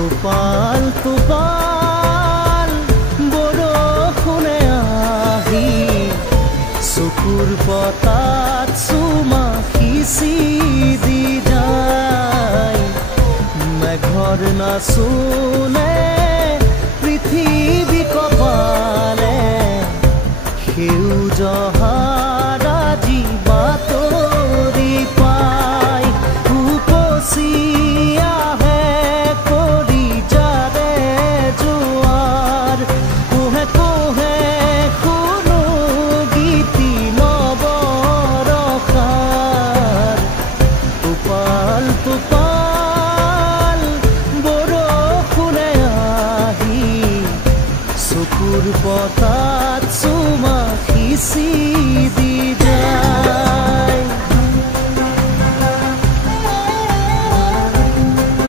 টোপাল টোপাল বৰষুণে আহি চকুৰ পতাত চুমা সিঁচি দি যায় মেঘৰ নাচোনে পৃথিৱী কপালে সেউজ